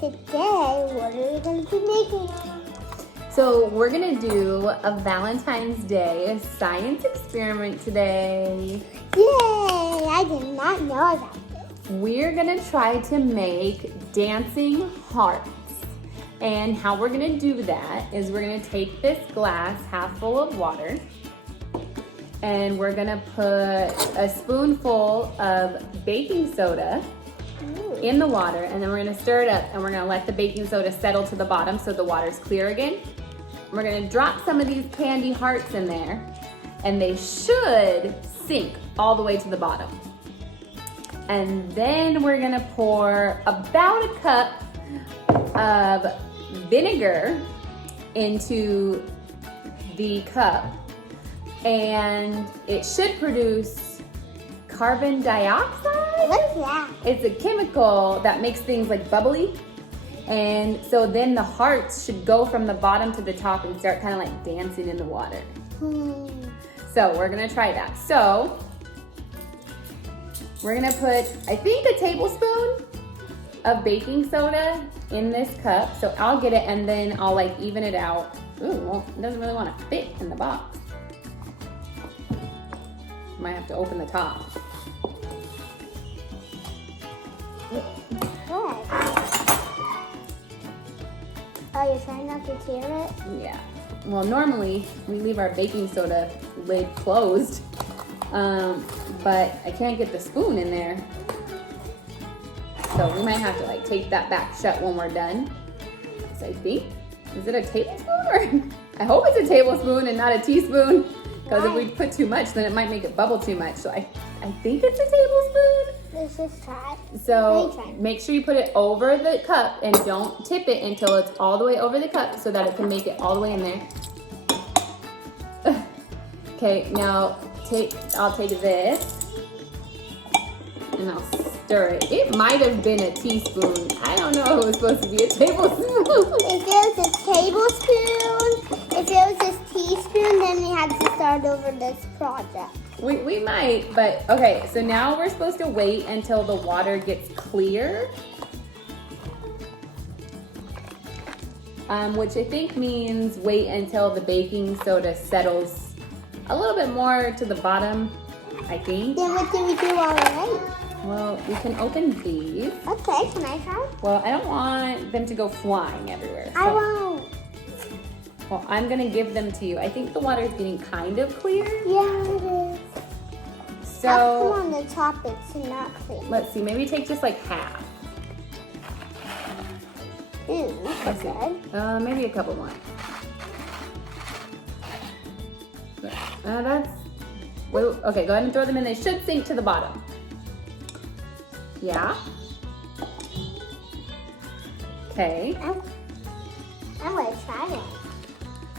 today, what are we going to be making? So we're gonna do a Valentine's Day science experiment today. Yay! I did not know about this. We're gonna try to make dancing hearts. And how we're gonna do that is we're gonna take this glass half full of water and we're gonna put a spoonful of baking soda in the water, and then we're gonna stir it up and we're gonna let the baking soda settle to the bottom so the water's clear again. We're gonna drop some of these candy hearts in there and they should sink all the way to the bottom. And then we're gonna pour about a cup of vinegar into the cup, and it should produce carbon dioxide. What's that? It's a chemical that makes things like bubbly. And so then the hearts should go from the bottom to the top and start kind of like dancing in the water. So we're gonna try that. So we're gonna put, I think, a tablespoon of baking soda in this cup. So I'll get it and then I'll like even it out. Ooh, well, it doesn't really want to fit in the box. Might have to open the top. What? Oh, you're trying not to tear it? Yeah. Well, normally we leave our baking soda lid closed, but I can't get the spoon in there. So we might have to like tape that back shut when we're done. So I think, is it a tablespoon or? I hope it's a tablespoon and not a teaspoon, because if we put too much, then it might make it bubble too much. So I think it's a tablespoon. Let's just try. So make sure you put it over the cup and don't tip it until it's all the way over the cup so that it can make it all the way in there. Okay, now I'll take this and I'll stir it. It might have been a teaspoon. I don't know if it was supposed to be a tablespoon. If it was a tablespoon, if it was a teaspoon, then we had to start over this project. We might, but okay, so now we're supposed to wait until the water gets clear. Which I think means wait until the baking soda settles a little bit more to the bottom, I think. Then what do we do already? Well, we can open these. Okay, can I try? Well, I don't want them to go flying everywhere. I won't. Well, I'm gonna give them to you. I think the water is getting kind of clear. Yeah, it is. So How come on the top it's not clear? let's see, maybe take just like half. Ooh, Let's that's see. good. Maybe a couple more. Wait, okay, go ahead and throw them in. They should sink to the bottom. Yeah. Okay. I'm gonna try it.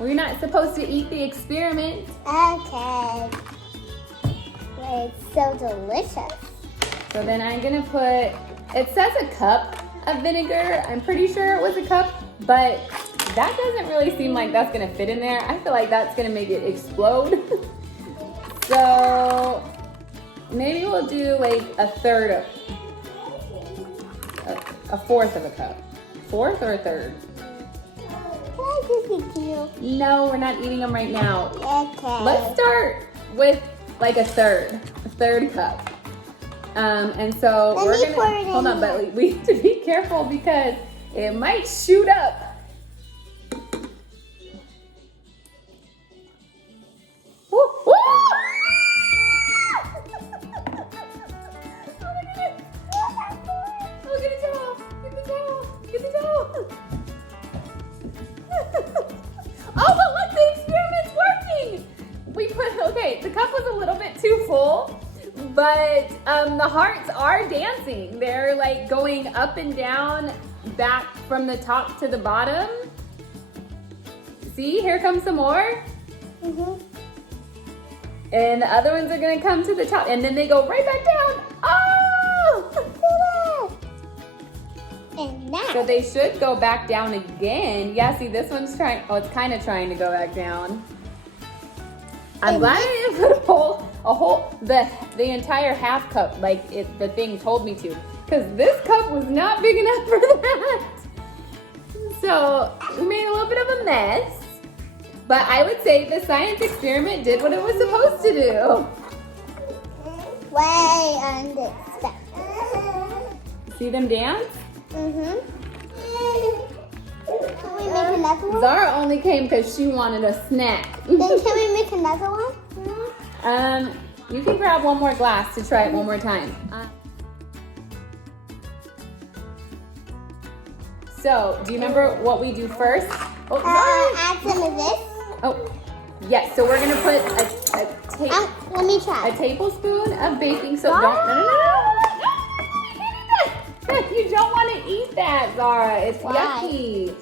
Well, you're not supposed to eat the experiment. Okay. It's so delicious. So then I'm gonna put, it says a cup of vinegar. I'm pretty sure it was a cup, but that doesn't really seem like that's gonna fit in there. I feel like that's gonna make it explode. So maybe we'll do like a fourth of a cup. Fourth or a third? Can I just eat you? No, we're not eating them right now. Okay. Let's start with like a third cup. And so Let we're me pour it gonna, in hold on, here. but we need to be careful because it might shoot up. Woo, woo! Oh, get a towel, get the towel, get the towel. Oh, but look, the experiment's working. Okay, the cup was a little bit too full, but the hearts are dancing. They're like going up and down, back from the top to the bottom. See, here comes some more. And the other ones are gonna come to the top, and then they go right back down. Oh! And now. So they should go back down again. Yeah, see, this one's trying, oh, it's kind of trying to go back down. I'm glad I didn't put the entire half cup like the thing told me to. Because this cup was not big enough for that. So we made a little bit of a mess, but I would say the science experiment did what it was supposed to do. Way unexpected. See them dance? Mm-hmm. Can we make another one? Zara only came because she wanted a snack. Then can we make another one? You can grab one more glass to try it one more time. So, do you remember what we do first? Oh, Add some of this. oh, yes. So we're gonna put Let me try. a tablespoon of baking soda. Zara? No. You don't want to eat that, Zara. It's Why? yucky.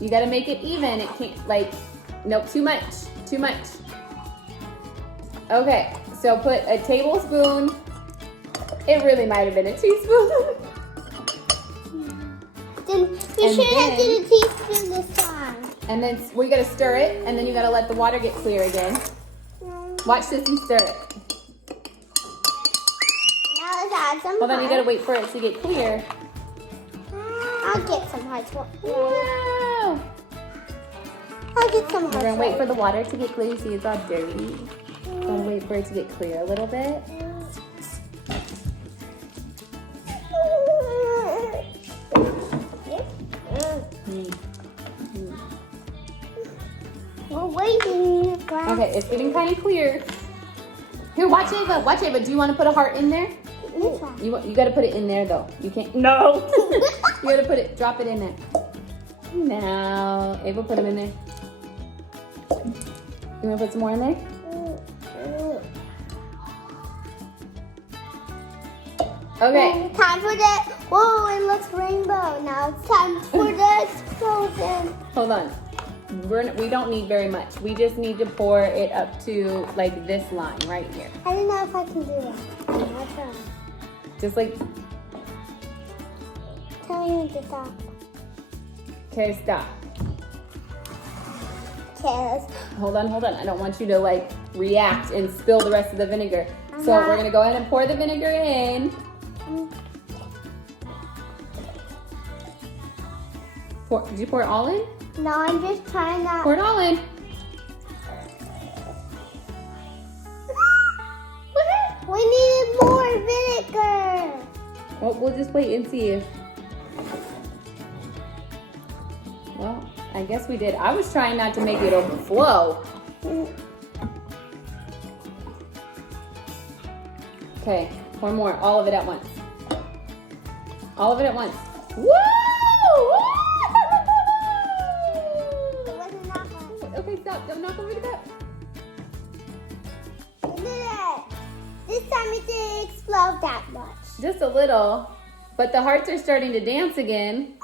You gotta make it even. It can't nope, too much. Too much. Okay, so put a tablespoon. It really might have been a teaspoon. Then we should have did a teaspoon this time. And then we gotta stir it, and then you gotta let the water get clear again. Watch this and stir it. Now let's add some. Hold on, you gotta wait for it to get clear. I'll get some hard water. Wow. I'll get some hard We're gonna water. wait for the water to get clear. You see it's all dirty. Gonna wait for it to get clear a little bit. We're waiting. Okay, it's getting kind of clear. Here, watch Ava. Watch Ava. Do you want to put a heart in there? You got to put it in there though. You can't. No. You got to drop it in there. Now, Ava, put them in there. You want to put some more in there? Okay. Time for the. Whoa! It looks rainbow. Now it's time for the explosion. Hold on. We don't need very much. We just need to pour it up to like this line right here. I don't know if I can do that. I'll try. Just like, Tell me when to stop. okay, stop. Okay, Hold on. I don't want you to like react and spill the rest of the vinegar. So Uh-huh. we're gonna go ahead and pour the vinegar in. Did you pour it all in? No, I'm just trying to. Pour it all in. We needed more vinegar. Well, we'll just wait and see if. Well, I guess we did. I was trying not to make it overflow. Okay, pour more. All of it at once. All of it at once. Woo! It wasn't that much. Okay, stop. Don't knock over the cup. We did it. This time it didn't explode that much. Just a little. But the hearts are starting to dance again.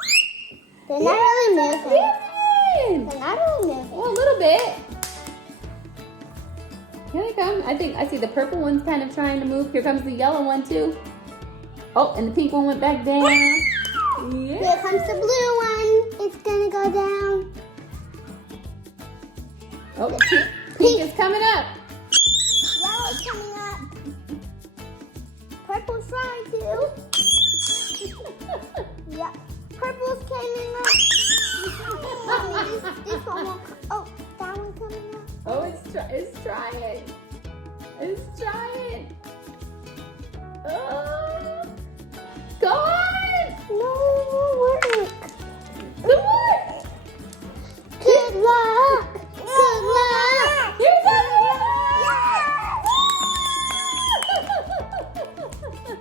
They're not really moving. Dancing! They're not really moving. Oh, a little bit. Here they come. I think I see the purple one's kind of trying to move. Here comes the yellow one too. Oh, and the pink one went back down. Yeah. Here comes the blue one. It's gonna go down. Oh, pink is coming up. Yellow's coming up. Purple's trying to. Yeah. Purple's coming up. Mommy, this one won't. Oh, that one coming up. Oh, it's trying. It's trying. Oh. Go on. No, it won't work. Come on. Good luck. Good luck. Here's the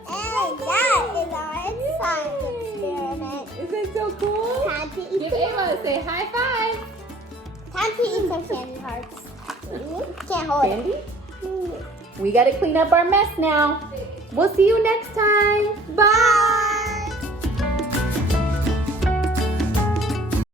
And that is our science experiment. Is that so cool? Time to eat Give Ava a say high five. Time to eat some candy hearts. Can't hold Candy? it. We got to clean up our mess now. We'll see you next time. Bye.